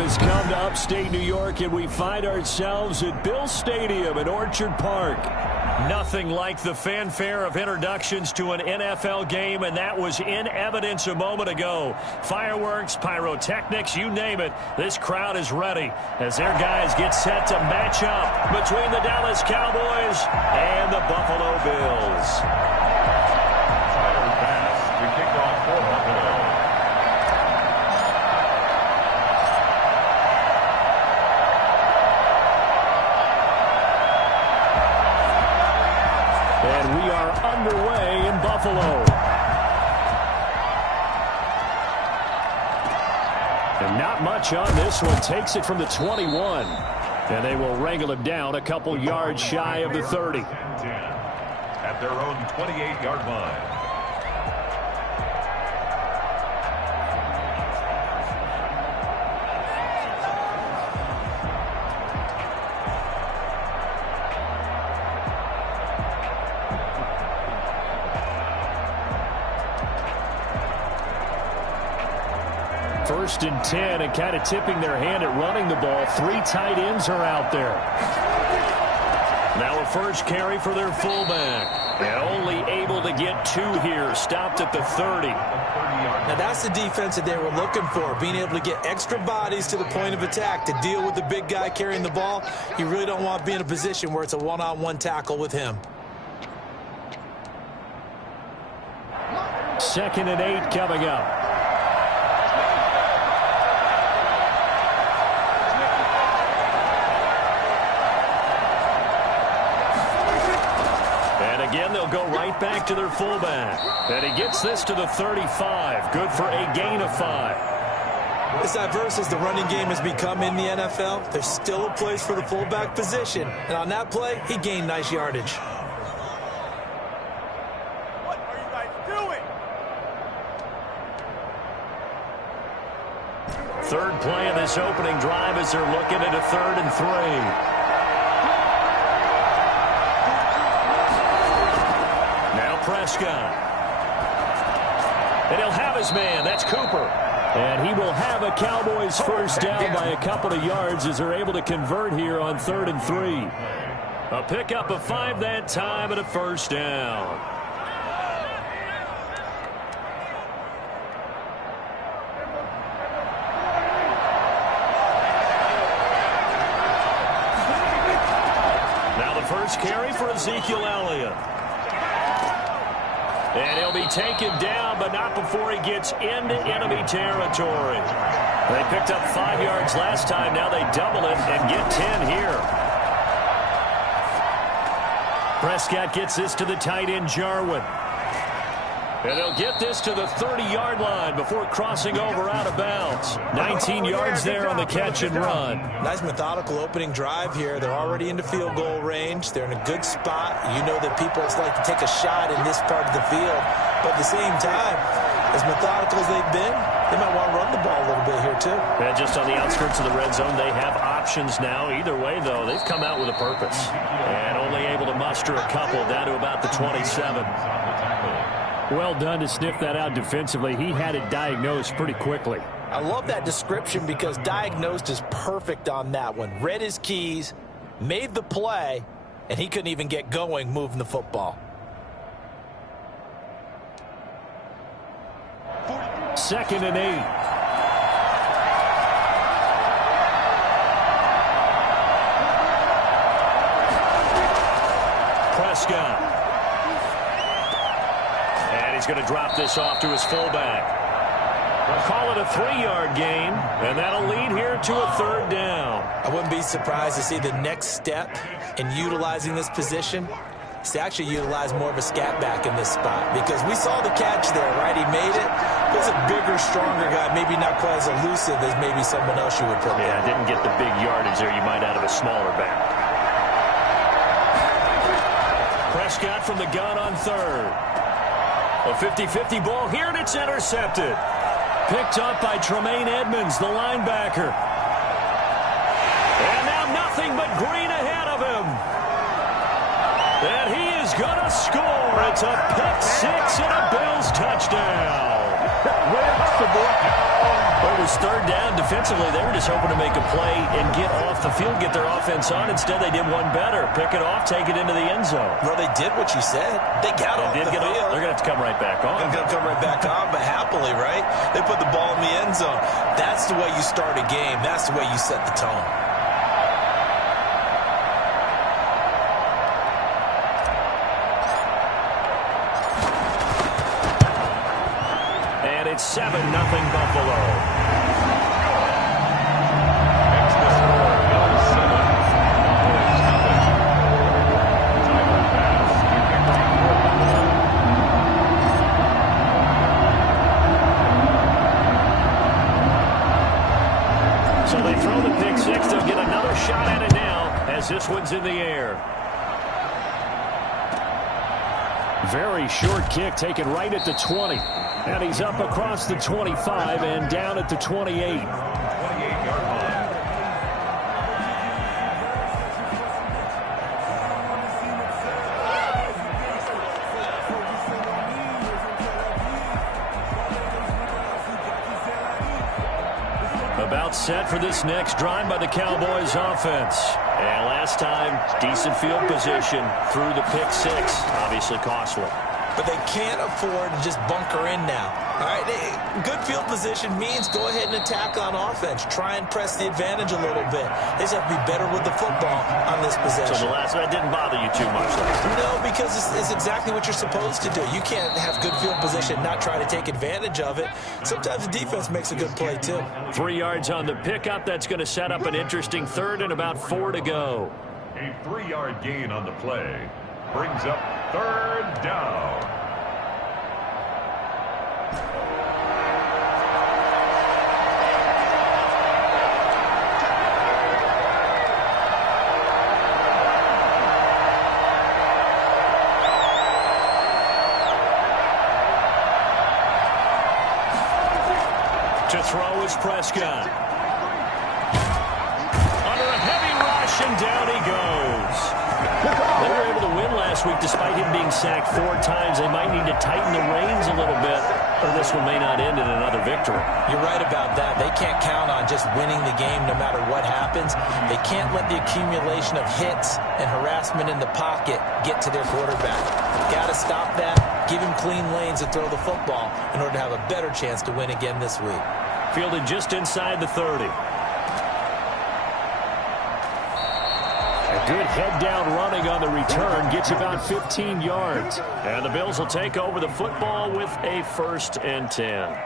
has come to upstate New York, and we find ourselves at Bill Stadium in Orchard Park. Nothing like the fanfare of introductions to an NFL game, and that was in evidence a moment ago. Fireworks, pyrotechnics, you name it. This crowd is ready as their guys get set to match up between the Dallas Cowboys and the Buffalo Bills. Tyler Bass to kick off for Buffalo. And we are underway in Buffalo. And not much on this one. Takes it from the 21. And they will wrangle him down a couple yards shy of the 30. At their own 28-yard line. First and 10, and kind of tipping their hand at running the ball. 3 tight ends are out there. Now a first carry for their fullback. And only able to get 2 here. Stopped at the 30. Now that's the defense that they were looking for, being able to get extra bodies to the point of attack to deal with the big guy carrying the ball. You really don't want to be in a position where it's a one-on-one tackle with him. 2nd and 8 coming up. Again, they'll go right back to their fullback. And he gets this to the 35. Good for a gain of 5. As diverse as the running game has become in the NFL, there's still a place for the fullback position. And on that play, he gained nice yardage. What are you guys doing? Third play of this opening drive as they're looking at a 3rd and 3. Prescott. And he'll have his man. That's Cooper. And he will have a Cowboys first down by a couple of yards as they're able to convert here on 3rd and 3. A pickup of 5 that time and a first down. Now the first carry for Ezekiel Elliott. And he'll be taken down, but not before he gets into enemy territory. They picked up 5 yards last time. Now they double it and get 10 here. Prescott gets this to the tight end, Jarwin. And he'll get this to the 30-yard line before crossing over out of bounds. 19 yards there on the catch and run. Nice methodical opening drive here. They're already into field goal range. They're in a good spot. You know that people like to take a shot in this part of the field. But at the same time, as methodical as they've been, they might want to run the ball a little bit here too. Yeah, just on the outskirts of the red zone, they have options now. Either way, though, they've come out with a purpose. And only able to muster a couple down to about the 27. Well done to sniff that out defensively. He had it diagnosed pretty quickly. I love that description because diagnosed is perfect on that one. Read his keys, made the play, and he couldn't even get going moving the football. 2nd and 8. Prescott. And he's going to drop this off to his fullback. Call it a 3-yard gain, and that'll lead here to a 3rd down. I wouldn't be surprised to see the next step in utilizing this position is to actually utilize more of a scat back in this spot, because we saw the catch there, right? He made it. He's a bigger, stronger guy, maybe not quite as elusive as maybe someone else you would put there. Yeah, didn't get the big yardage there you might out of a smaller back. Prescott from the gun on 3rd. A 50-50 ball here, and it's intercepted. Picked up by Tremaine Edmonds, the linebacker. And now nothing but green ahead of him. And he is going to score. It's a pick 6 and a Bills touchdown. Well, it was third down. Defensively, they were just hoping to make a play and get off the field, get their offense on. Instead, they did one better. Pick it off, take it into the end zone. Well, they did what you said. They got off the field. They're going to have to come right back on. They're going to come right back on, but happily, right? They put the ball in the end zone. That's the way you start a game. That's the way you set the tone. And it's 7-0 Buffalo. So they throw the pick six. They'll get another shot at it now as this one's in the air. Very short kick taken right at the 20. And he's up across the 25 and down at the 28. 28-yard line. About set for this next drive by the Cowboys offense. And last time, decent field position through the pick six. Obviously costly. But they can't afford to just bunker in now. All right, good field position means go ahead and attack on offense. Try and press the advantage a little bit. They just have to be better with the football on this possession. So the last one didn't bother you too much last time? No, because it's exactly what you're supposed to do. You can't have good field position and not try to take advantage of it. Sometimes the defense makes a good play, too. 3 yards on the pickup. That's going to set up an interesting third and about 4 to go. A 3-yard gain on the play brings up third down. To throw is Prescott. Under a heavy rush, and down he goes. They were able to win last week despite him being sacked 4 times. They might need to tighten the reins a little bit, or this one may not end in another victory. You're right about that. They can't count on just winning the game no matter what happens. They can't let the accumulation of hits and harassment in the pocket get to their quarterback. Got to stop that. Give him clean lanes to throw the football in order to have a better chance to win again this week. Fielded just inside the 30. A good head-down running on the return gets about 15 yards. And the Bills will take over the football with a 1st and 10.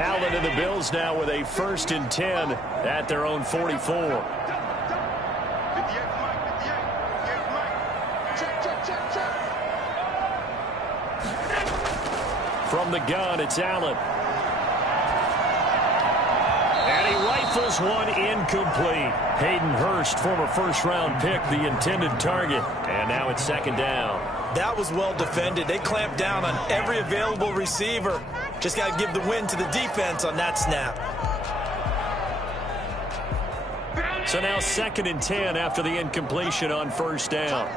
Allen and the Bills now with a 1st and 10 at their own 44. From the gun, it's Allen. And he rifles one incomplete. Hayden Hurst, former first-round pick, the intended target. And now it's 2nd down. That was well defended. They clamped down on every available receiver. Just got to give the win to the defense on that snap. So now 2nd and 10 after the incompletion on 1st down.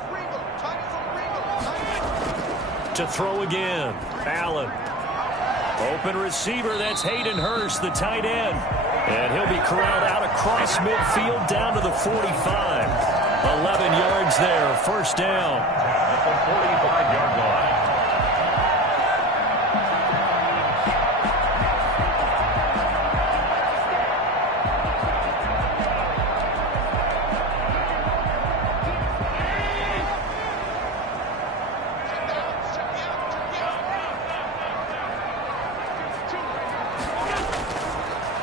To throw again, Allen. Open receiver, that's Hayden Hurst, the tight end. And he'll be corralled out across midfield down to the 45. 11 yards there, 1st down. At the 45-yard line.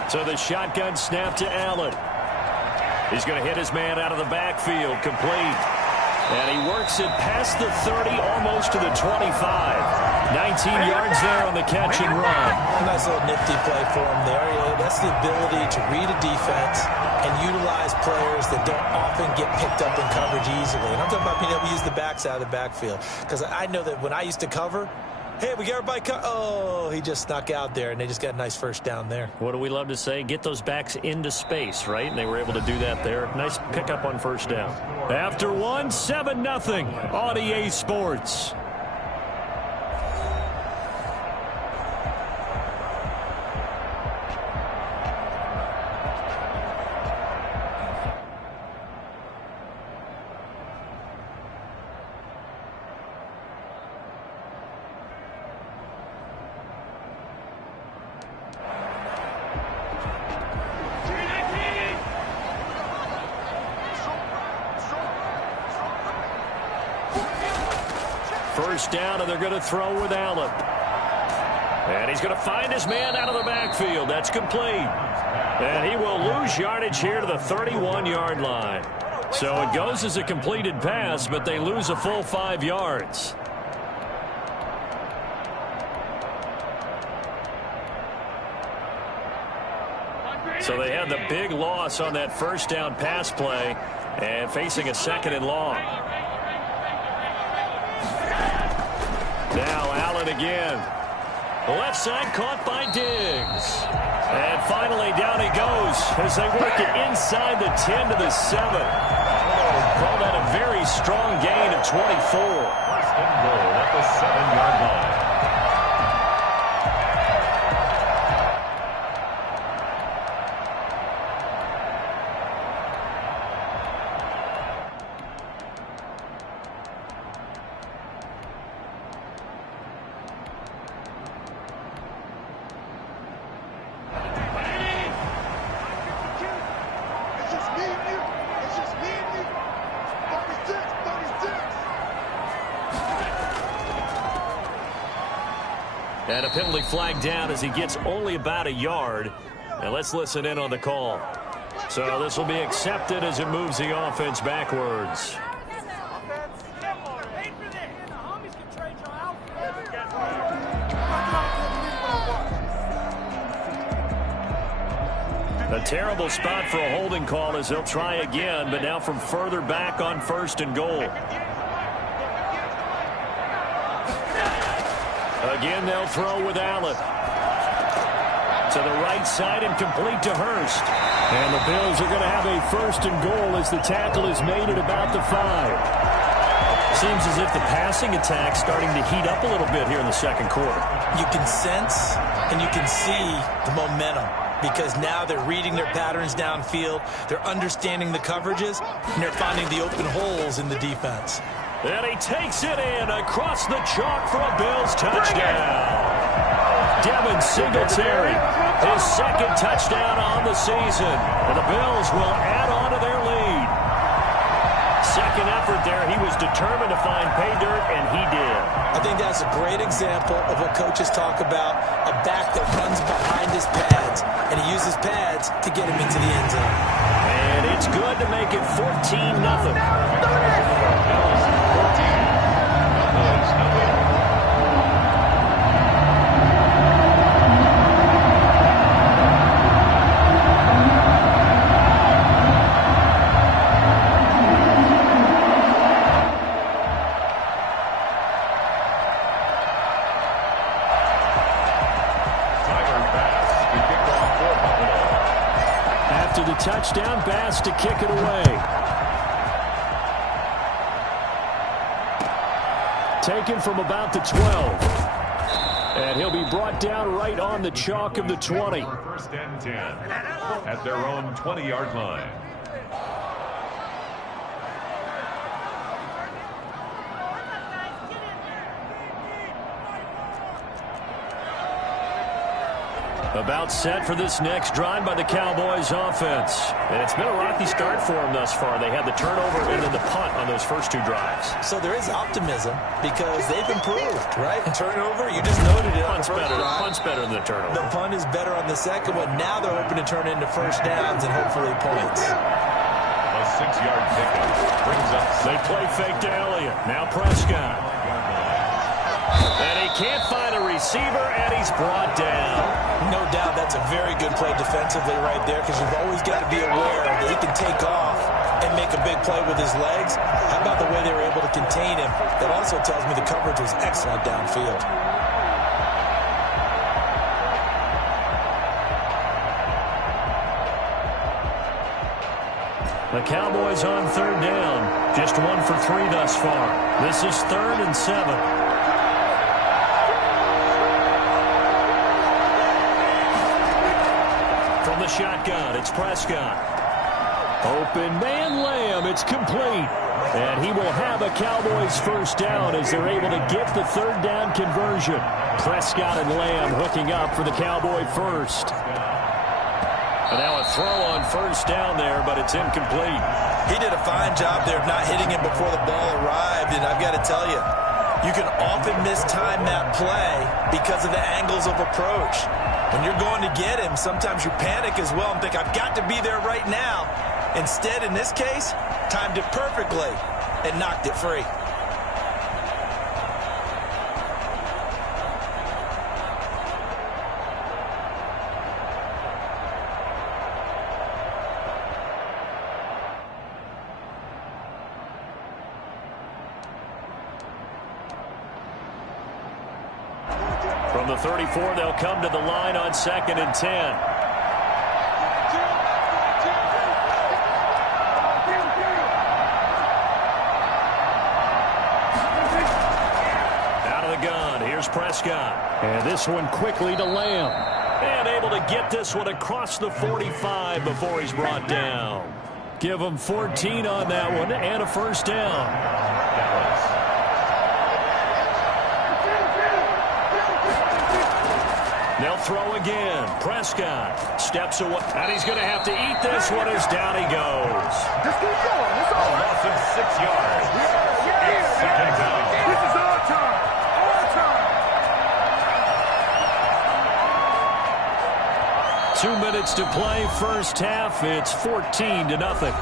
So the shotgun snap to Allen. He's going to hit his man out of the backfield, complete. And he works it past the 30, almost to the 25. 19 yards there on the catch and run. Nice little nifty play for him there. That's the ability to read a defense and utilize players that don't often get picked up in coverage easily. And I'm talking about being able to use the backside of the backfield. Because I know that when I used to cover, Hey, we got everybody. Oh, he just snuck out there, and they just got a nice first down there. What do we love to say? Get those backs into space, right? And they were able to do that there. Nice pickup on first down. After one, 7-0 on EA Sports. First down, and they're going to throw with Allen. And he's going to find his man out of the backfield. That's complete. And he will lose yardage here to the 31-yard line. So it goes as a completed pass, but they lose a full 5 yards. So they had the big loss on that first down pass play and facing a second and long. Now Allen again. Left side caught by Diggs. And finally down he goes as they work it inside the 10 to the 7. Call that a very strong gain of 24. First and goal at the 7-yard line. And a penalty flag down as he gets only about a yard. And let's listen in on the call. So this will be accepted as it moves the offense backwards. A terrible spot for a holding call as they'll try again, but now from further back on first and goal. Again, they'll throw with Allen. To the right side and complete to Hurst. And the Bills are going to have a first and goal as the tackle is made at about the 5. Seems as if the passing attack's starting to heat up a little bit here in the second quarter. You can sense and you can see the momentum because now they're reading their patterns downfield, they're understanding the coverages, and they're finding the open holes in the defense. And he takes it in across the chalk for a Bills touchdown. Devin Singletary, his second touchdown on the season. And the Bills will add on to their lead. Second effort there, he was determined to find pay dirt, and he did. I think that's a great example of what coaches talk about, a back that runs behind his pads, and he uses pads to get him into the end zone. And it's good to make it 14-0. After the touchdown, Bass to kick it away. Taken from about the 12. And he'll be brought down right on the chalk of the 20. First and 10 at their own 20-yard line. About set for this next drive by the Cowboys offense. And it's been a rocky start for them thus far. They had the turnover and then the punt on those first two drives. So there is optimism because they've improved, right? Turnover, you just noted it. Punt's better than the turnover. The punt is better on the second one. Now they're hoping to turn into first downs and hopefully points. A 6-yard pickup brings up. They play fake to Elliott. Now Prescott. And he can't find a receiver, and he's brought down. No doubt that's a very good play defensively right there because you've always got to be aware that he can take off and make a big play with his legs. How about the way they were able to contain him? That also tells me the coverage was excellent downfield. The Cowboys on third down. Just 1 for 3 thus far. This is 3rd and 7. From the shotgun, it's Prescott. Open man, Lamb. It's complete. And he will have a Cowboys first down as they're able to get the third down conversion. Prescott and Lamb hooking up for the Cowboy first. And now a throw on first down there, but it's incomplete. He did a fine job there of not hitting him before the ball arrived, and I've got to tell you, you can often mistime that play because of the angles of approach. When you're going to get him, sometimes you panic as well and think, I've got to be there right now. Instead, in this case, timed it perfectly and knocked it free. From the 34, they'll come to the line on 2nd and 10. Out of the gun, here's Prescott. And this one quickly to Lamb. And able to get this one across the 45 before he's brought down. Give him 14 on that one and a first down. They'll throw again. Prescott steps away. And he's going to have to eat this one as down he goes. Just keep going. It's all right. Loss of 6 yards. It's second down. This is our time. Our time. 2 minutes to play, first half. It's 14-0.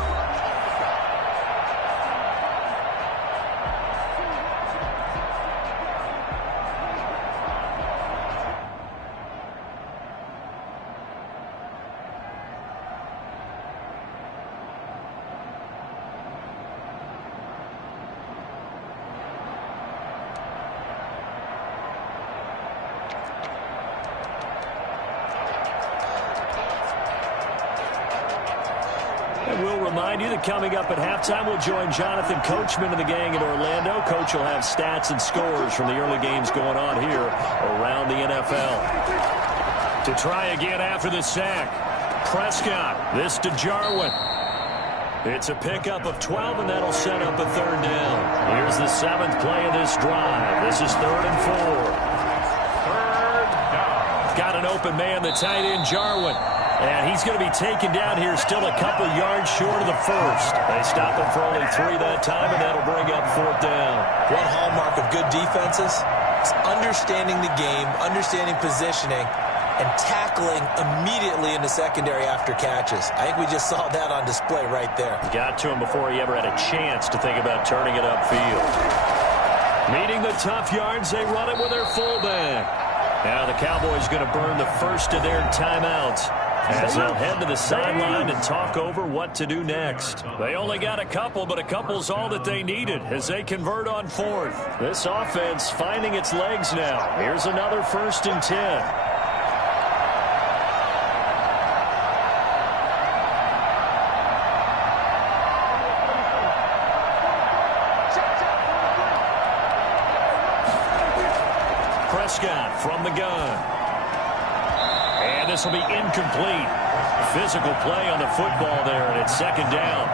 We'll remind you that coming up at halftime, we'll join Jonathan Coachman and the gang in Orlando. Coach will have stats and scores from the early games going on here around the NFL. To try again after the sack, Prescott. This to Jarwin. It's a pickup of 12, and that'll set up a third down. Here's the 7th play of this drive. This is 3rd and 4. Third down. Got an open man, the tight end, Jarwin. And he's going to be taken down here still a couple yards short of the first. They stop him for only 3 that time, and that'll bring up 4th down. One hallmark of good defenses is understanding the game, understanding positioning, and tackling immediately in the secondary after catches. I think we just saw that on display right there. Got to him before he ever had a chance to think about turning it upfield. Meeting the tough yards, they run it with their fullback. Now the Cowboys going to burn the first of their timeouts as they'll head to the sideline and talk over what to do next. They only got a couple, but a couple's all that they needed as they convert on 4th. This offense finding its legs now. Here's another 1st and 10. Prescott from the gun. And this will be incomplete. Physical play on the football there, and it's 2nd down.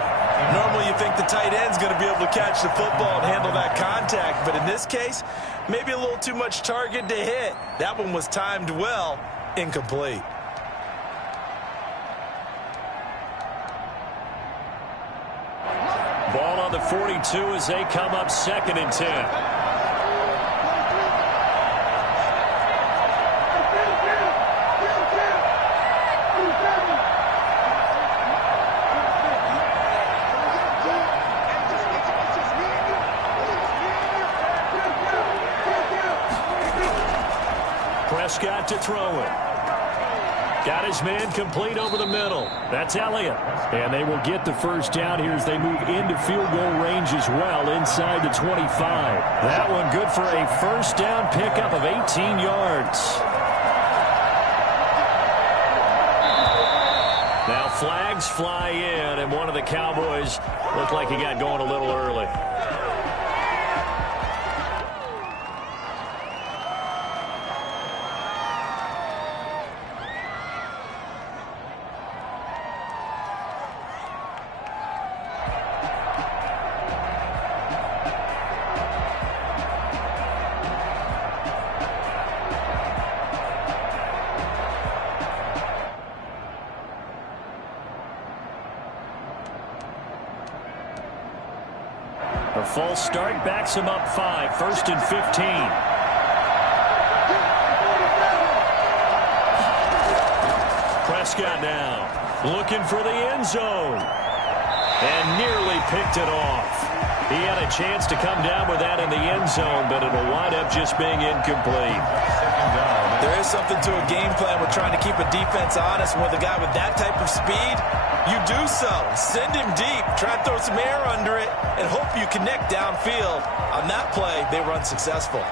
Normally you think the tight end's going to be able to catch the football and handle that contact, but in this case, maybe a little too much target to hit. That one was timed well, incomplete. Ball on the 42 as they come up 2nd and 10. Prescott to throw it. Got his man complete over the middle. That's Elliott. And they will get the first down here as they move into field goal range as well inside the 25. That one good for a first down pickup of 18 yards. Now flags fly in, and one of the Cowboys looked like he got going a little early. A false start backs him up 5. First and 15. Prescott now looking for the end zone. And nearly picked it off. He had a chance to come down with that in the end zone, but it'll wind up just being incomplete. There is something to a game plan. We're trying to keep a defense honest. With a guy with that type of speed, you do so. Send him deep. Try to throw some air under it and hope you connect downfield. On that play, they were unsuccessful.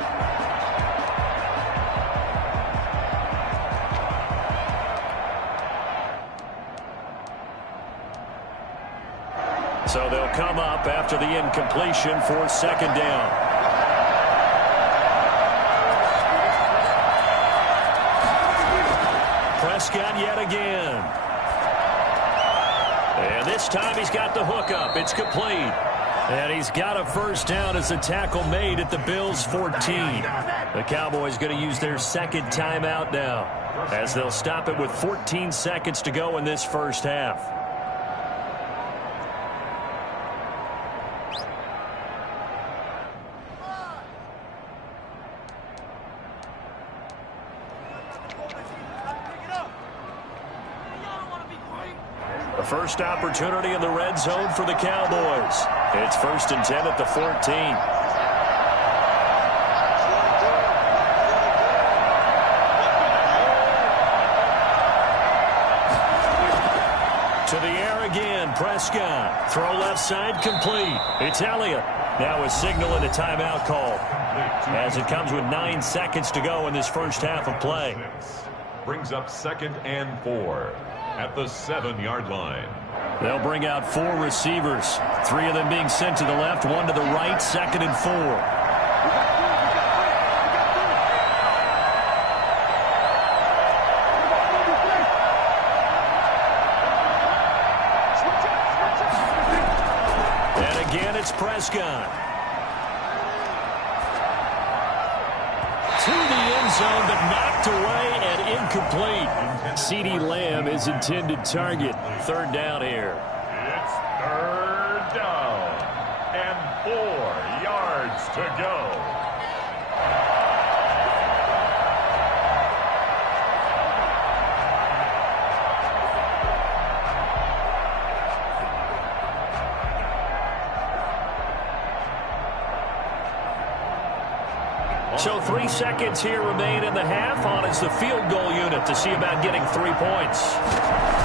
So they'll come up after the incompletion for second down. Prescott yet again. And this time he's got the hookup. It's complete. And he's got a first down as the tackle made at the Bills' 14. The Cowboys going to use their second timeout now as they'll stop it with 14 seconds to go in this first half. The first opportunity in the red zone for the Cowboys. It's first and 10 at the 14. To the air again, Prescott. Throw left side complete. It's Elliott. Now a signal and a timeout call as it comes with 9 seconds to go in this first half of play. Brings up second and 4 at the 7-yard line. They'll bring out 4 receivers. 3 of them being sent to the left, 1 to the right, second and 4. And again, it's Prescott. To the end zone, but knocked away and incomplete. CeeDee Lamb is intended target. Third down here. It's third down and 4 yards to go. So 3 seconds here remain in the half. On is the field goal unit to see about getting 3 points.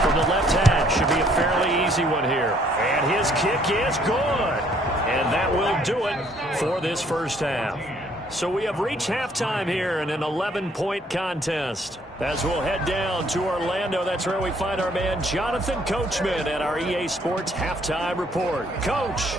From the left hash, should be a fairly easy one here. And his kick is good. And that will do it for this first half. So we have reached halftime here in an 11-point contest. As we'll head down to Orlando, that's where we find our man Jonathan Coachman at our EA Sports Halftime Report. Coach.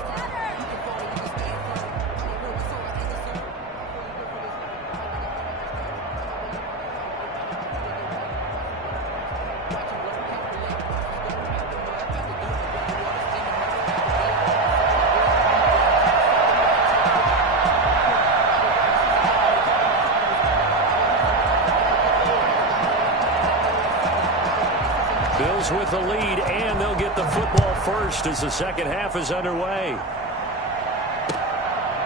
Bills with the lead, and they'll get the football first as the second half is underway.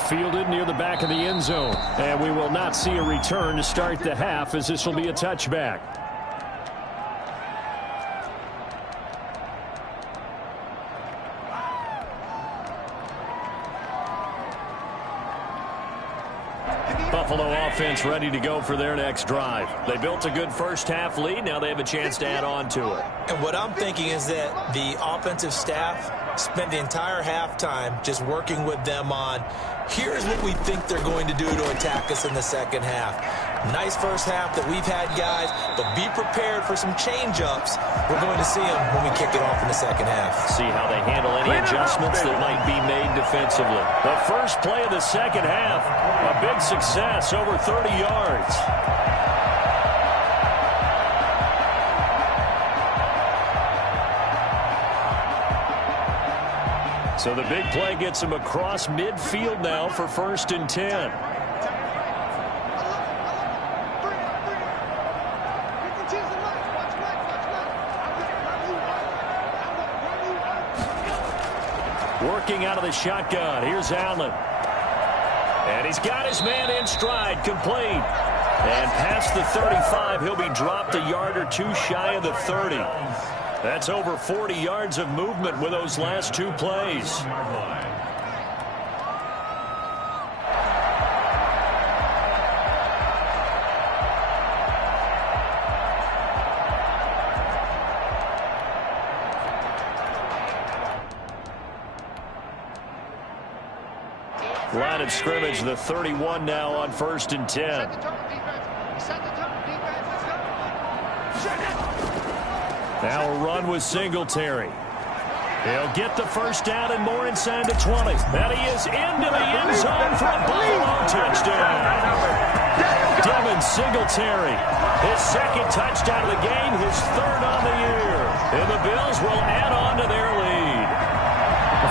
Fielded near the back of the end zone, and we will not see a return to start the half as this will be a touchback. Buffalo offense ready to go for their next drive. They built a good first-half lead. Now they have a chance to add on to it. And what I'm thinking is that the offensive staff spent the entire halftime just working with them on, here's what we think they're going to do to attack us in the second half. Nice first half that we've had, guys, but be prepared for some change-ups. We're going to see them when we kick it off in the second half. See how they handle any adjustments that might be made defensively. The first play of the second half, a big success, over 30 yards. So the big play gets him across midfield now for 1st and 10. Working out of the shotgun. Here's Allen. And he's got his man in stride, complete. And past the 35, he'll be dropped a yard or two shy of the 30. That's over 40 yards of movement with those last two plays. Line of scrimmage, the 31 now on 1st and 10. Now a run with Singletary. He'll get the first down and more inside the 20. And he is into the end zone for a Buffalo touchdown. Devin Singletary, his second touchdown of the game, his third on the year. And the Bills will add on to their lead.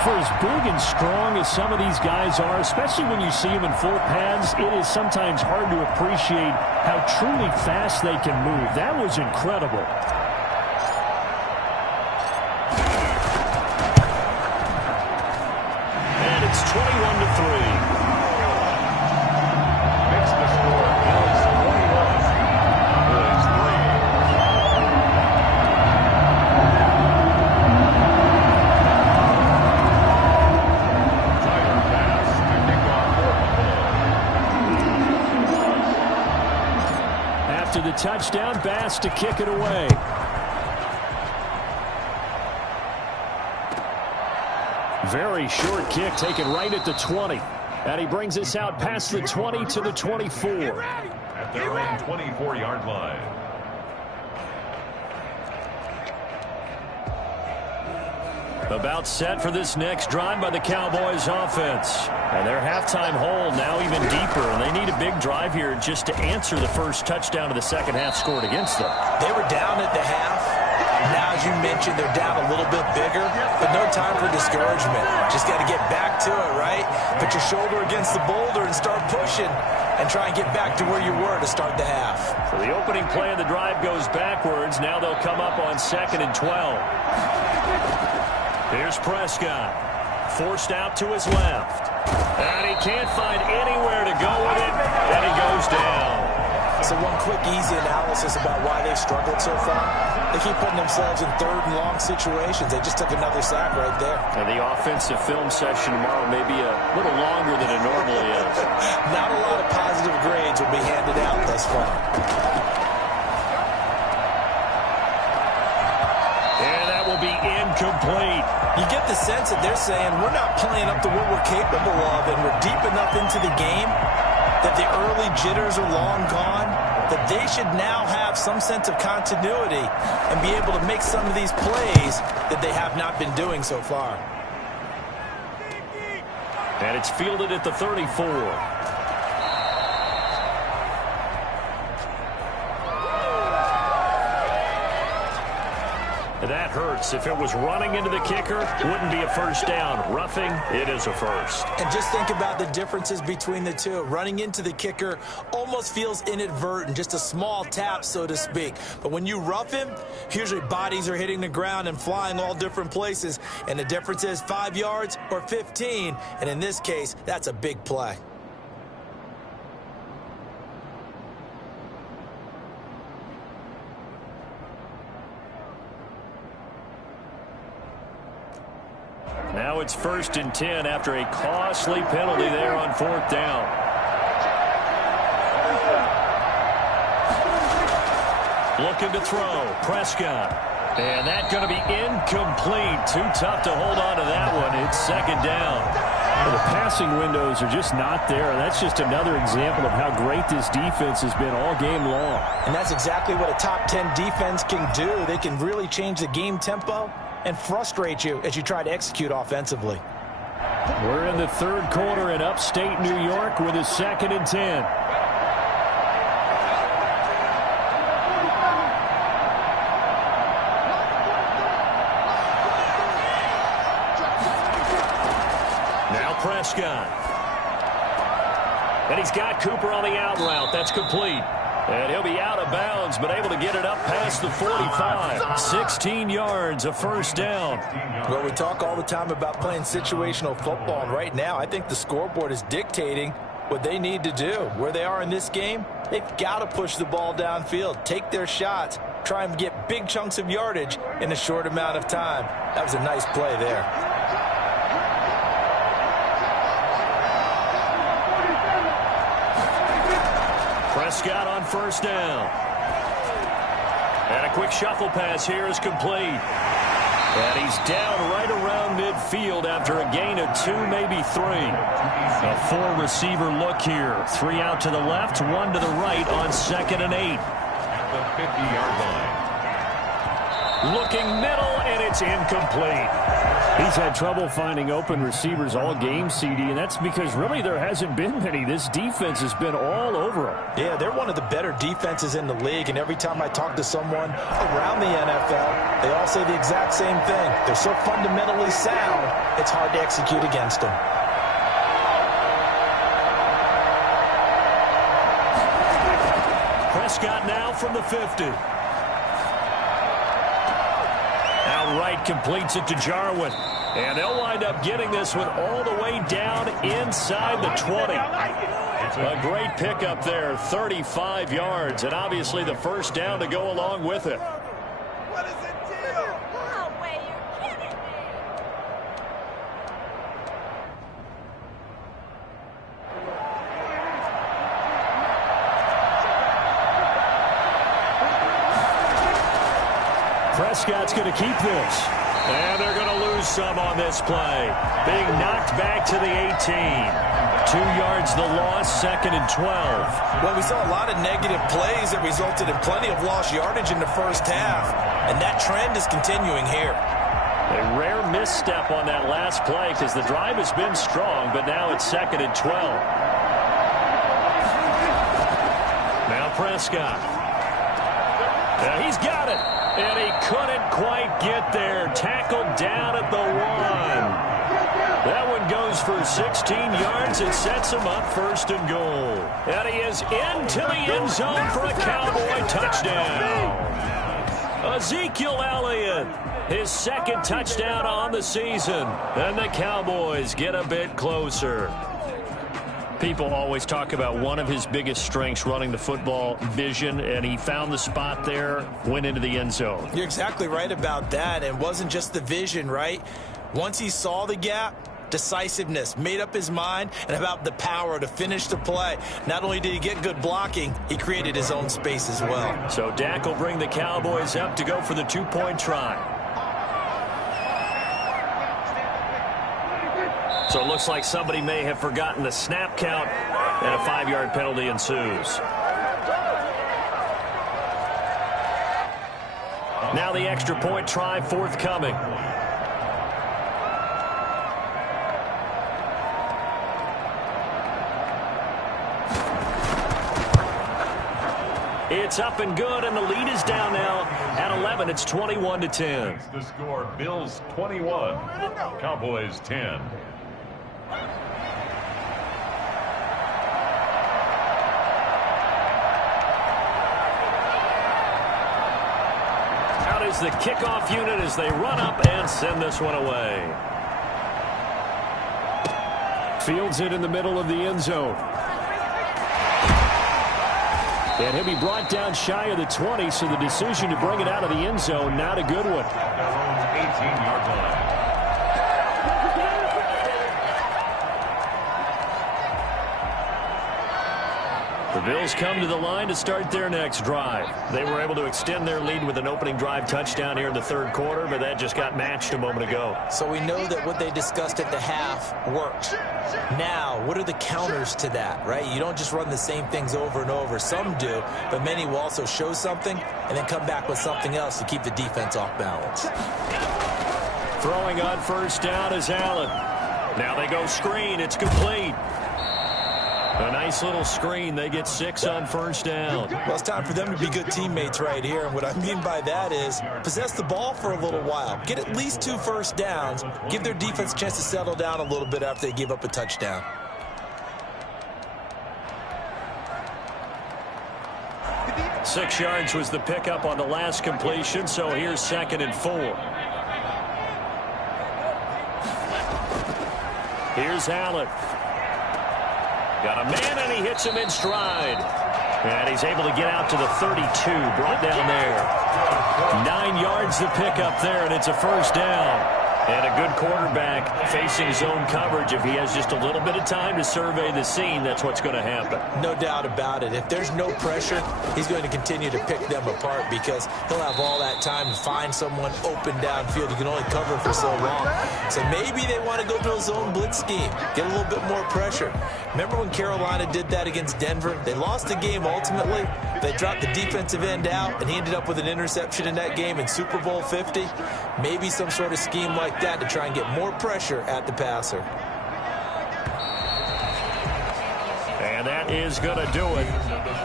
For as big and strong as some of these guys are, especially when you see them in full pads, it is sometimes hard to appreciate how truly fast they can move. That was incredible. And it's 21-3. Makes the score. Bills 21. Bills 3. Tyler pass to kick off. After the touchdown, Bass to kick it away. Very short kick taken right at the 20. And he brings us out past the 20 to the 24. At their own 24-yard line. About set for this next drive by the Cowboys offense. And their halftime hole now even deeper. And they need a big drive here just to answer the first touchdown of the second half scored against them. They were down at the half. Now, as you mentioned, they're down a little bit bigger, but no time for discouragement. Just got to get back to it, right? Put your shoulder against the boulder and start pushing and try and get back to where you were to start the half. So the opening play of the drive goes backwards. Now they'll come up on 2nd and 12. Here's Prescott. Forced out to his left. And he can't find anywhere to go with it. And he goes down. So one quick, easy analysis about why they've struggled so far. They keep putting themselves in 3rd and long situations. They just took another sack right there. And the offensive film session tomorrow may be a little longer than it normally is. Not a lot of positive grades will be handed out thus far. And that will be incomplete. You get the sense that they're saying we're not playing up to what we're capable of, and we're deep enough into the game that the early jitters are long gone, that they should now have some sense of continuity and be able to make some of these plays that they have not been doing so far. And it's fielded at the 34. That hurts. If it was running into the kicker, wouldn't be a first down. Roughing, it is a first. And just think about the differences between the two. Running into the kicker almost feels inadvertent, just a small tap, so to speak. But when you rough him, usually bodies are hitting the ground and flying all different places. And the difference is 5 yards or 15. And in this case, that's a big play. Now it's 1st and 10 after a costly penalty there on 4th down. Looking to throw. Prescott. And that's going to be incomplete. Too tough to hold on to that one. It's second down. Well, the passing windows are just not there. That's just another example of how great this defense has been all game long. And that's exactly what a top 10 defense can do. They can really change the game tempo and frustrate you as you try to execute offensively. We're in the third quarter in upstate New York with a 2nd and 10. Now Prescott. And he's got Cooper on the out route. That's complete. And he'll be out of bounds, but able to get it up past the 45. 16 yards, a first down. Well, we talk all the time about playing situational football, and right now I think the scoreboard is dictating what they need to do. Where they are in this game, they've got to push the ball downfield, take their shots, try and get big chunks of yardage in a short amount of time. That was a nice play there. Prescott on first down. And a quick shuffle pass here is complete. And he's down right around midfield after a gain of 2, maybe 3. A 4-receiver look here. 3 out to the left, 1 to the right on 2nd and 8. At the 50-yard line. Looking middle, and it's incomplete. He's had trouble finding open receivers all game, CD, and that's because really there hasn't been many. This defense has been all over him. Yeah, they're one of the better defenses in the league, and every time I talk to someone around the NFL, they all say the exact same thing. They're so fundamentally sound, it's hard to execute against them. Prescott now from the 50. Outright completes it to Jarwin. And they'll wind up getting this one all the way down inside the 20. A great pickup there, 35 yards, and obviously the first down to go along with it. What is the deal? No way, you're kidding me. Prescott's going to keep this. And they're going to lose some on this play. Being knocked back to the 18. 2 yards the loss, 2nd and 12. Well, we saw a lot of negative plays that resulted in plenty of lost yardage in the first half, and that trend is continuing here. A rare misstep on that last play because the drive has been strong, but now it's 2nd and 12. Now Prescott. Now he's got it. And he couldn't quite get there. Tackled down at the 1. That one goes for 16 yards. It sets him up 1st and goal. And he is into the end zone for a Cowboy touchdown. Ezekiel Elliott, his 2nd touchdown on the season. And the Cowboys get a bit closer. People always talk about one of his biggest strengths running the football, vision, and he found the spot there, went into the end zone. You're exactly right about that. It wasn't just the vision, right? Once he saw the gap, decisiveness, made up his mind, and about the power to finish the play. Not only did he get good blocking, he created his own space as well. So Dak will bring the Cowboys up to go for the 2-point try. So it looks like somebody may have forgotten the snap count, and a 5-yard penalty ensues. Now the extra point try forthcoming. It's up and good, and the lead is down now at 11. It's 21-10. The score, Bills 21, Cowboys 10. Out is the kickoff unit as they run up and send this one away. Fields it in the middle of the end zone. And he'll be brought down shy of the 20, so the decision to bring it out of the end zone, not a good one. 18-yard line. The Bills come to the line to start their next drive. They were able to extend their lead with an opening drive touchdown here in the third quarter, but that just got matched a moment ago. So we know that what they discussed at the half worked. Now, what are the counters to that, right? You don't just run the same things over and over. Some do, but many will also show something and then come back with something else to keep the defense off balance. Throwing on first down is Allen. Now they go screen. It's complete. A nice little screen. They get 6 on first down. Well, it's time for them to be good teammates right here. And what I mean by that is possess the ball for a little while. Get at least 2 first downs. Give their defense a chance to settle down a little bit after they give up a touchdown. Six yards was the pickup on the last completion, so here's 2nd and 4. Here's Allen. Got a man, and he hits him in stride. And he's able to get out to the 32, brought down there. 9 yards the pickup there, and it's a first down. And a good quarterback facing zone coverage. If he has just a little bit of time to survey the scene, that's what's going to happen. No doubt about it. If there's no pressure, he's going to continue to pick them apart because he'll have all that time to find someone open downfield. You can only cover for so long. So maybe they want to go to a zone blitz scheme, get a little bit more pressure. Remember when Carolina did that against Denver? They lost the game ultimately. They dropped the defensive end out, and he ended up with an interception in that game in Super Bowl 50. Maybe some sort of scheme like that to try and get more pressure at the passer. And that is going to do it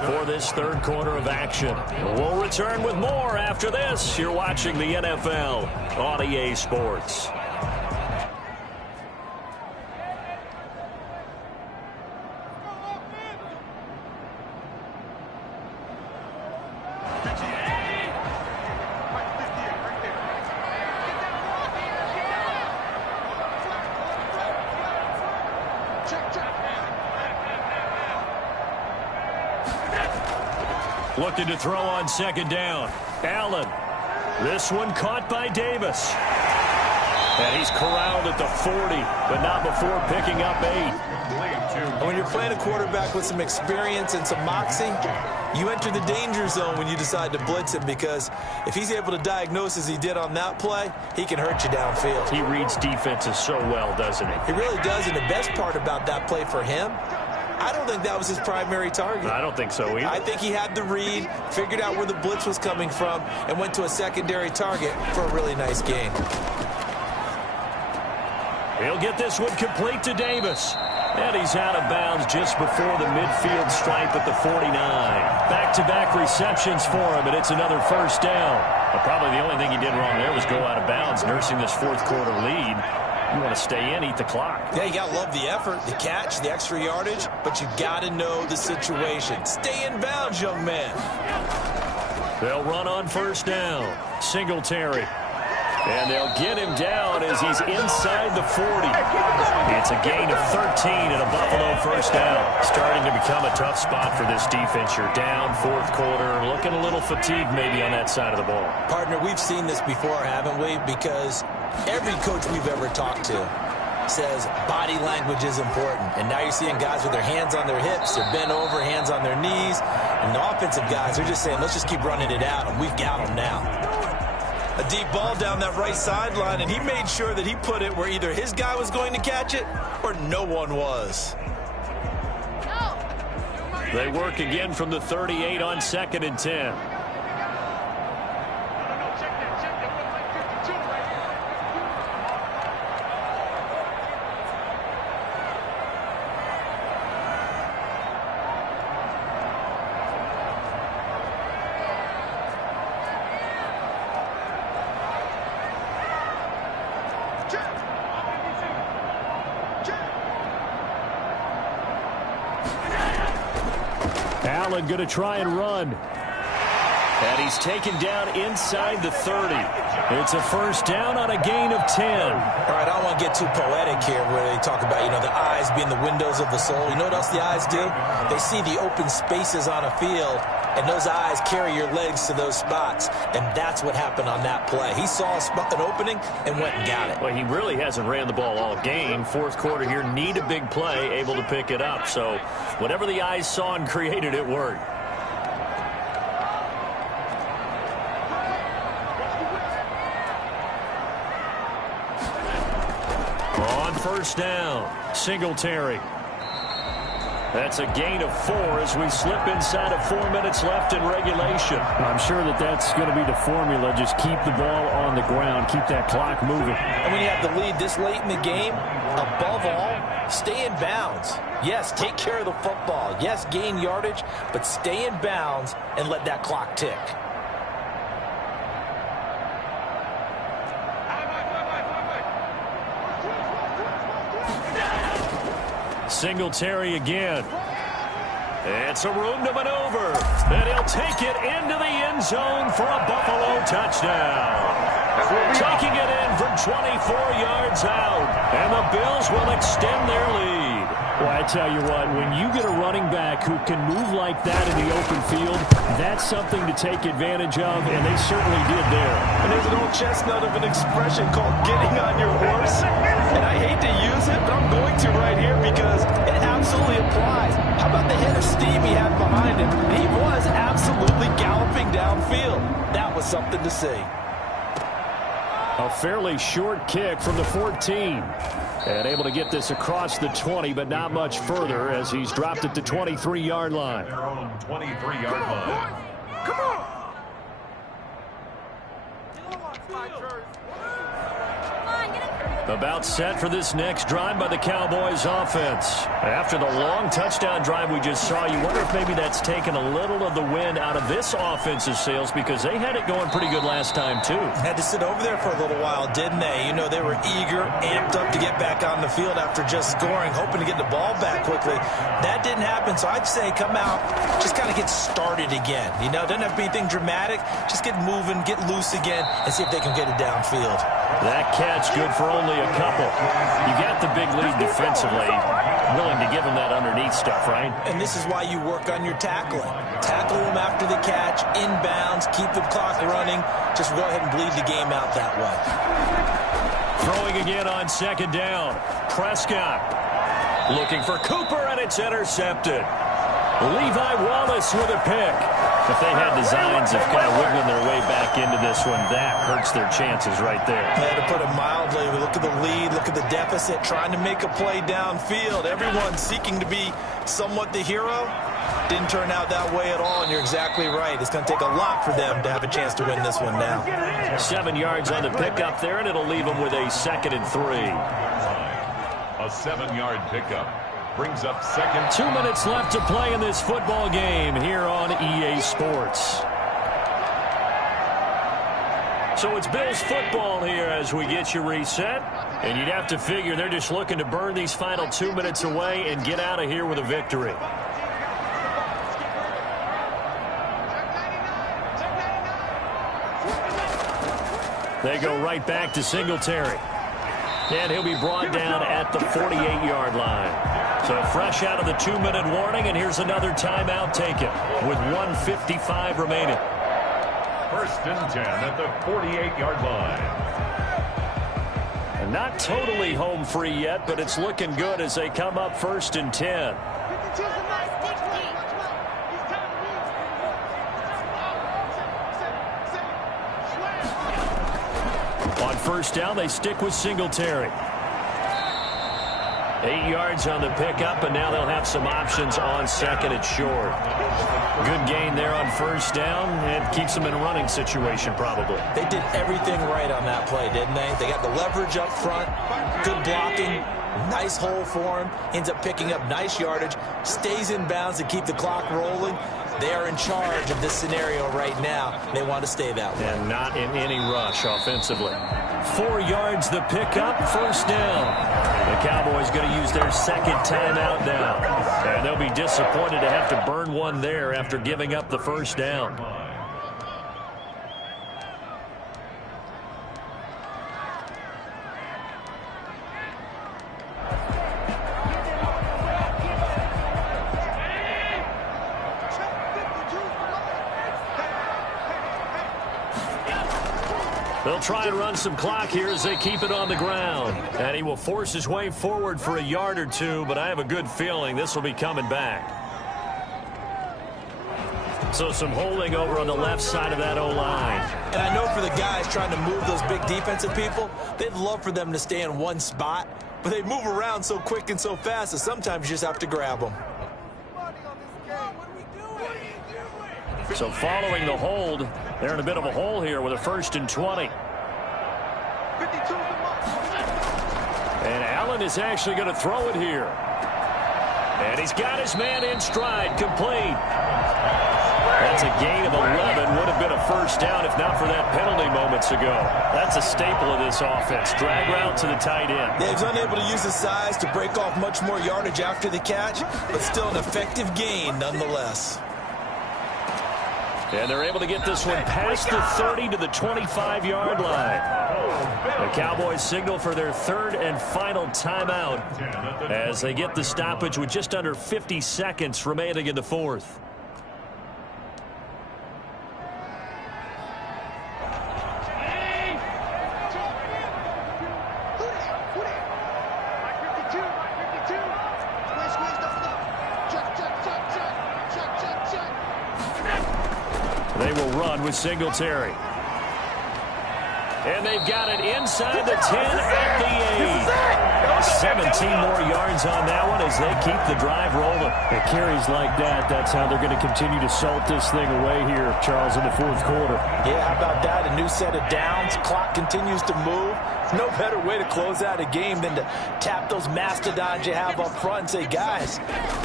for this third quarter of action. We'll return with more after this. You're watching the NFL on EA Sports. Looking to throw on second down. Allen. This one caught by Davis. And he's corralled at the 40, but not before picking up 8. When you're playing a quarterback with some experience and some moxie, you enter the danger zone when you decide to blitz him because if he's able to diagnose as he did on that play, he can hurt you downfield. He reads defenses so well, doesn't he? He really does, and the best part about that play for him, I don't think that was his primary target. I don't think so either. I think he had the read, figured out where the blitz was coming from, and went to a secondary target for a really nice gain. He'll get this one complete to Davis. And he's out of bounds just before the midfield stripe at the 49. Back-to-back receptions for him, and it's another first down. But probably the only thing he did wrong there was go out of bounds, nursing this fourth quarter lead. You want to stay in, eat the clock. Yeah, you got to love the effort, the catch, the extra yardage, but you got to know the situation. Stay in bounds, young man. They'll run on first down. Singletary. And they'll get him down as he's inside the 40. It's a gain of 13 and a Buffalo first down. Starting to become a tough spot for this defense. You're down fourth quarter, looking a little fatigued maybe on that side of the ball. Partner, we've seen this before, haven't we? Because every coach we've ever talked to says body language is important. And now you're seeing guys with their hands on their hips, they're bent over, hands on their knees. And the offensive guys are just saying, let's just keep running it out, and we've got them now. A deep ball down that right sideline, and he made sure that he put it where either his guy was going to catch it or no one was. They work again from the 38 on 2nd and 10. Allen going to try and run. And he's taken down inside the 30. It's a first down on a gain of 10. All right, I don't want to get too poetic here where they talk about, the eyes being the windows of the soul. You know what else the eyes do? They see the open spaces on a field, and those eyes carry your legs to those spots, and that's what happened on that play. He saw an opening and went and got it. Well, he really hasn't ran the ball all game. Fourth quarter here, need a big play, able to pick it up. So whatever the eyes saw and created, it worked. On first down, Singletary. That's a gain of 4 as we slip inside of 4 minutes left in regulation. I'm sure that's going to be the formula. Just keep the ball on the ground. Keep that clock moving. And when you have the lead this late in the game, above all, stay in bounds. Yes, take care of the football. Yes, gain yardage, but stay in bounds and let that clock tick. Singletary again. It's a room to maneuver. And he'll take it into the end zone for a Buffalo touchdown. Taking it in from 24 yards out. And the Bills will extend their lead. Well, I tell you what, when you get a running back who can move like that in the open field, that's something to take advantage of, and they certainly did there. And there's an old chestnut of an expression called getting on your horse. And I hate to use it, but I'm going to right here because it absolutely applies. How about the hit of steam he had behind him? He was absolutely galloping downfield. That was something to see. A fairly short kick from the 14. And able to get this across the 20, but not much further as he's dropped it to 23-yard line. Their own 23-yard line. Come on! About set for this next drive by the Cowboys offense. After the long touchdown drive we just saw, you wonder if maybe that's taken a little of the wind out of this offense's sails because they had it going pretty good last time too. Had to sit over there for a little while, didn't they? You know, they were eager, amped up to get back on the field after just scoring, hoping to get the ball back quickly. That didn't happen, so I'd say come out, just kind of get started again. You know, doesn't have to be anything dramatic. Just get moving, get loose again, and see if they can get it downfield. That catch good for only a couple. You got the big lead defensively. Willing to give them that underneath stuff, right? And this is why you work on your tackling. Tackle them after the catch, inbounds, keep the clock running. Just go ahead and bleed the game out that way. Throwing again on second down. Prescott looking for Cooper, and it's intercepted. Levi Wallace with a pick. If they had designs of kind of wiggling their way back into this one, that hurts their chances right there. Yeah, to put it mildly, we look at the lead, look at the deficit, trying to make a play downfield. Everyone seeking to be somewhat the hero. Didn't turn out that way at all, and you're exactly right. It's going to take a lot for them to have a chance to win this one now. 7 yards on the pickup there, and it'll leave them with a 2nd and 3. A 7-yard pickup. Brings up second. 2 minutes left to play in this football game here on EA Sports. So it's Bills football here as we get you reset. And you'd have to figure they're just looking to burn these final 2 minutes away and get out of here with a victory. They go right back to Singletary. And he'll be brought down at the 48-yard line. So fresh out of the 2-minute warning, and here's another timeout taken with 1:55 remaining. 1st and 10 at the 48-yard line. And not totally home free yet, but it's looking good as they come up 1st and 10. On first down, they stick with Singletary. 8 yards on the pickup, and now they'll have some options on second and short. Good gain there on first down. It keeps them in a running situation, probably. They did everything right on that play, didn't they? They got the leverage up front, good blocking, nice hole for him, ends up picking up nice yardage, stays in bounds to keep the clock rolling. They are in charge of this scenario right now. They want to stay that way. And not in any rush offensively. 4 yards the pickup, first down. The Cowboys going to use their second timeout now. And they'll be disappointed to have to burn one there after giving up the first down. They'll try and run some clock here as they keep it on the ground. And he will force his way forward for a yard or two, but I have a good feeling this will be coming back. So some holding over on the left side of that O-line. And I know for the guys trying to move those big defensive people, they'd love for them to stay in one spot, but they move around so quick and so fast that sometimes you just have to grab them. So following the hold, they're in a bit of a hole here with a 1st and 20. And Allen is actually going to throw it here. And he's got his man in stride, complete. That's a gain of 11. Would have been a 1st down if not for that penalty moments ago. That's a staple of this offense. Drag route to the tight end. Yeah, he's unable to use his size to break off much more yardage after the catch, but still an effective gain nonetheless. And they're able to get this one past the 30 to the 25-yard line. The Cowboys signal for their 3rd and final timeout as they get the stoppage with just under 50 seconds remaining in the 4th. They will run with Singletary. And they've got it inside the 10 at the 8. 17 more yards on that one as they keep the drive rolling. It carries like that. That's how they're going to continue to salt this thing away here, Charles, in the 4th quarter. Yeah, how about that? A new set of downs. Clock continues to move. No better way to close out a game than to tap those mastodons you have up front and say, guys,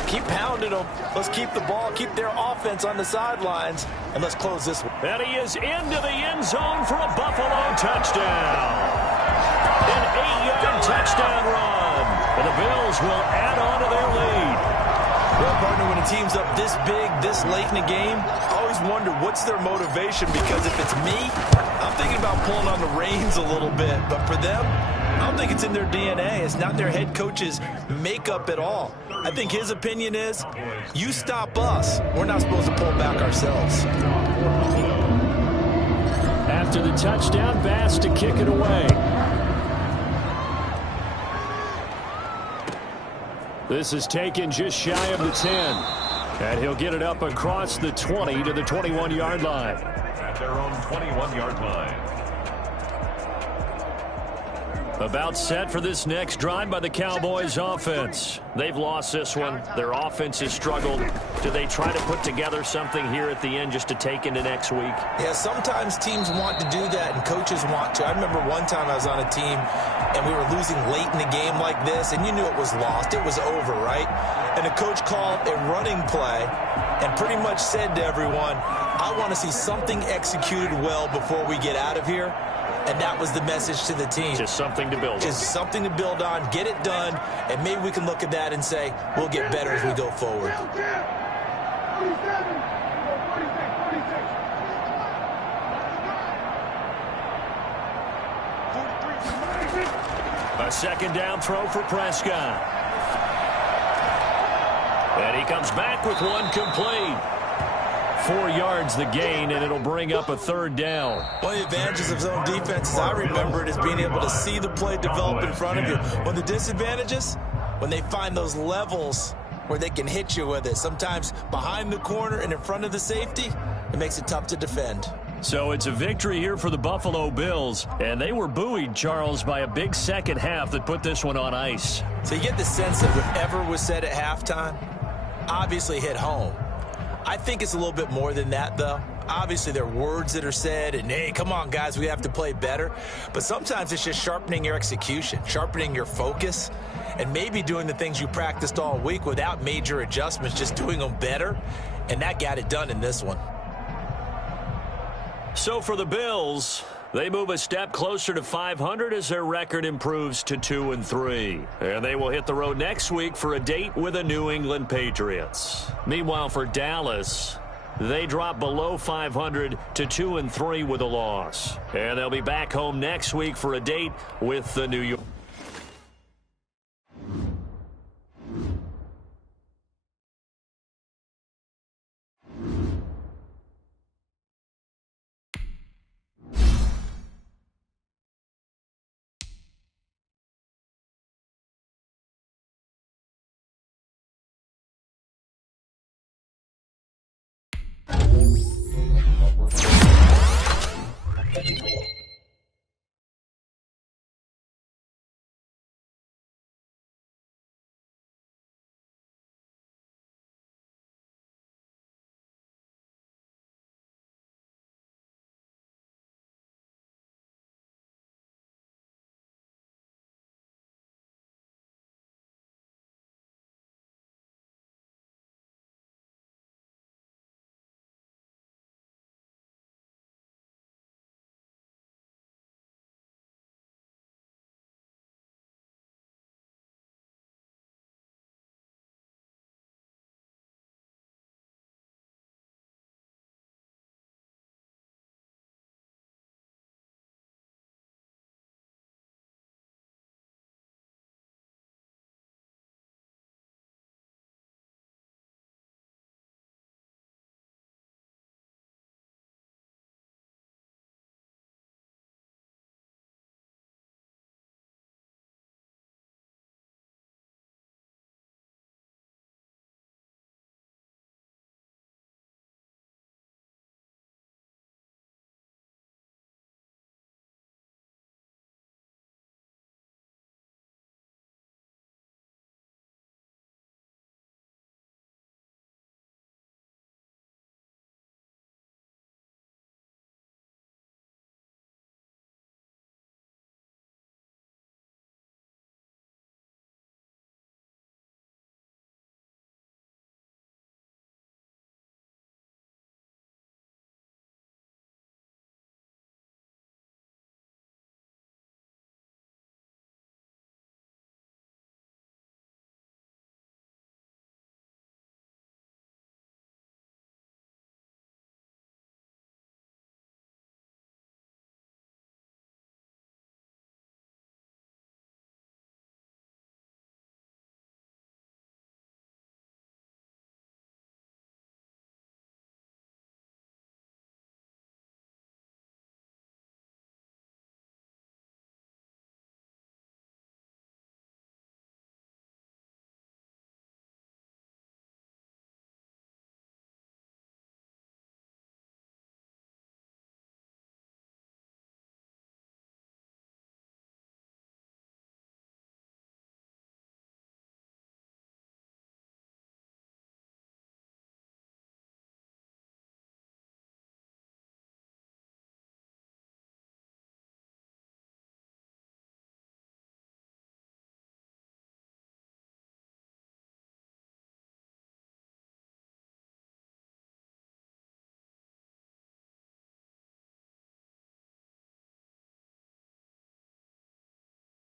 keep pounding them. Let's keep the ball, keep their offense on the sidelines, and let's close this one. And he is into the end zone for a Buffalo touchdown. An 8-yard touchdown run. And the Bills will add on to their lead. Well, partner, when a team's up this big, this late in the game, I always wonder what's their motivation, because if it's me, I'm thinking about pulling on the reins a little bit. But for them, I don't think it's in their DNA. It's not their head coach's makeup at all. I think his opinion is, you stop us. We're not supposed to pull back ourselves. After the touchdown, Bass to kick it away. This is taken just shy of the 10. And he'll get it up across the 20 to the 21-yard line. At their own 21-yard line. About set for this next drive by the Cowboys offense. They've lost this one. Their offense has struggled. Do they try to put together something here at the end just to take into next week? Yeah, sometimes teams want to do that and coaches want to. I remember one time I was on a team and we were losing late in the game like this, and you knew it was lost. It was over, right? And the coach called a running play and pretty much said to everyone, I want to see something executed well before we get out of here. And that was the message to the team. Just something to build on. Just something to build on, get it done, and maybe we can look at that and say, we'll get better as we go forward. A 2nd down throw for Prescott. And he comes back with one complete. 4 yards the gain, and it'll bring up a 3rd down. One of the advantages of zone defense, as I remember it, is being able to see the play develop in front of you. One of the disadvantages, when they find those levels where they can hit you with it, sometimes behind the corner and in front of the safety, it makes it tough to defend. So it's a victory here for the Buffalo Bills, and they were buoyed, Charles, by a big second half that put this one on ice. So you get the sense that whatever was said at halftime obviously hit home. I think it's a little bit more than that, though. Obviously, there are words that are said, and, hey, come on, guys, we have to play better. But sometimes it's just sharpening your execution, sharpening your focus, and maybe doing the things you practiced all week without major adjustments, just doing them better. And that got it done in this one. So for the Bills, they move a step closer to 500 as their record improves to 2-3. And they will hit the road next week for a date with the New England Patriots. Meanwhile, for Dallas, they drop below 500 to 2-3 with a loss. And they'll be back home next week for a date with the New York.